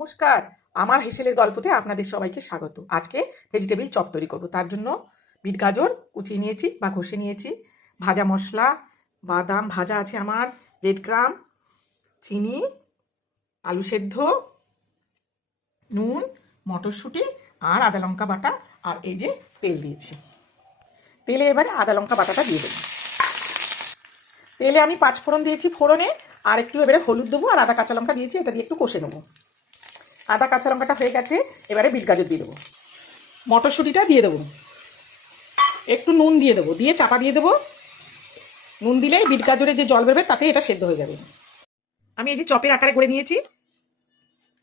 নমস্কার, আমার হেসেলের গল্পতে আপনাদের সবাইকে স্বাগত। আজকে ভেজিটেবিল চপ তৈরি করব। তার জন্য বিট গাজর কুচিয়ে নিয়েছি বা ঘষে নিয়েছি, ভাজা মশলা, বাদাম ভাজা আছে আমার, ব্রেড ক্রাম্ব, চিনি, আলু সেদ্ধ, নুন, মটরশুঁটি আর আদা লঙ্কা বাটা, আর এই যে তেল দিয়েছি। তেলে এবারে আদা লঙ্কা বাটাটা দিয়ে দেবো। তেলে আমি 5 ফোড়ন দিয়েছি, ফোড়নে আর একটু এবারে হলুদ দেবো, আর আদা কাঁচা লঙ্কা দিয়েছি, এটা দিয়ে একটু কষে নেবো। আদা কাঁচা লঙ্কাটা হয়ে গেছে, এবারে বিট গাজর দিয়ে দেবো, মটরশুঁটিটা দিয়ে দেবো, একটু নুন দিয়ে দেবো, দিয়ে চাপা দিয়ে দেবো। নুন দিলে বিট গাজরে যে জল বেরোবে তাতে এটা সেদ্ধ হয়ে যাবে। আমি এই যে চপের আকারে করে নিয়েছি,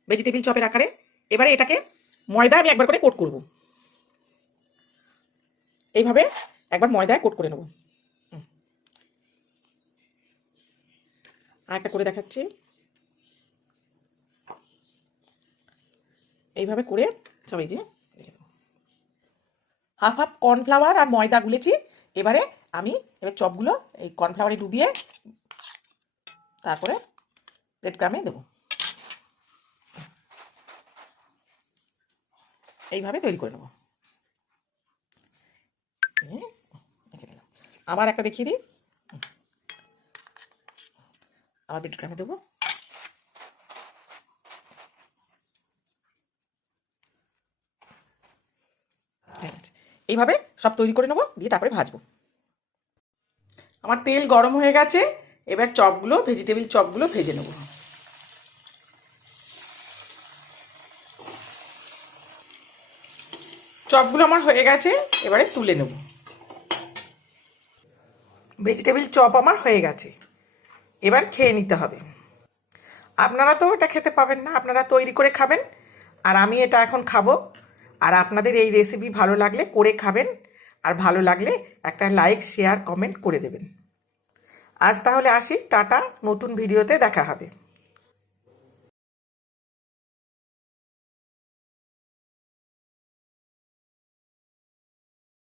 ভেজিটেবিল চপের আকারে। এবারে এটাকে ময়দা আমি একবার করে কোট করব, এইভাবে একবার ময়দায় কোট করে নেব। আর একটা করে দেখাচ্ছি, এইভাবে করে সব এই যে হাফ হাফ কর্নফ্লাওয়ার আর ময়দা গুলেছি। এবারে আমি চপগুলো এই কর্নফ্লাওয়ারে ডুবিয়ে তারপরে ব্রেড ক্রাম্বে দেবো। এইভাবে তৈরি করে নেব। আবার একটা দেখিয়ে দিই, আবার ব্রেড ক্রাম্বে দেবো। এইভাবে সব তৈরি করে নেবো, দিয়ে তারপরে ভাজবো। আমার তেল গরম হয়ে গেছে, এবার চপগুলো, ভেজিটেবিল চপগুলো ভেজে নেব। চপগুলো আমার হয়ে গেছে, এবারে তুলে নেব। ভেজিটেবিল চপ আমার হয়ে গেছে, এবার খেয়ে নিতে হবে। আপনারা তো এটা খেতে পাবেন না, আপনারা তৈরি করে খাবেন, আর আমি এটা এখন খাবো। আর আপনাদের এই রেসিপি ভালো লাগলে করে খাবেন, আর ভালো লাগলে একটা লাইক, শেয়ার, কমেন্ট করে দেবেন। আজ তাহলে আসি, টাটা, নতুন ভিডিওতে দেখা হবে।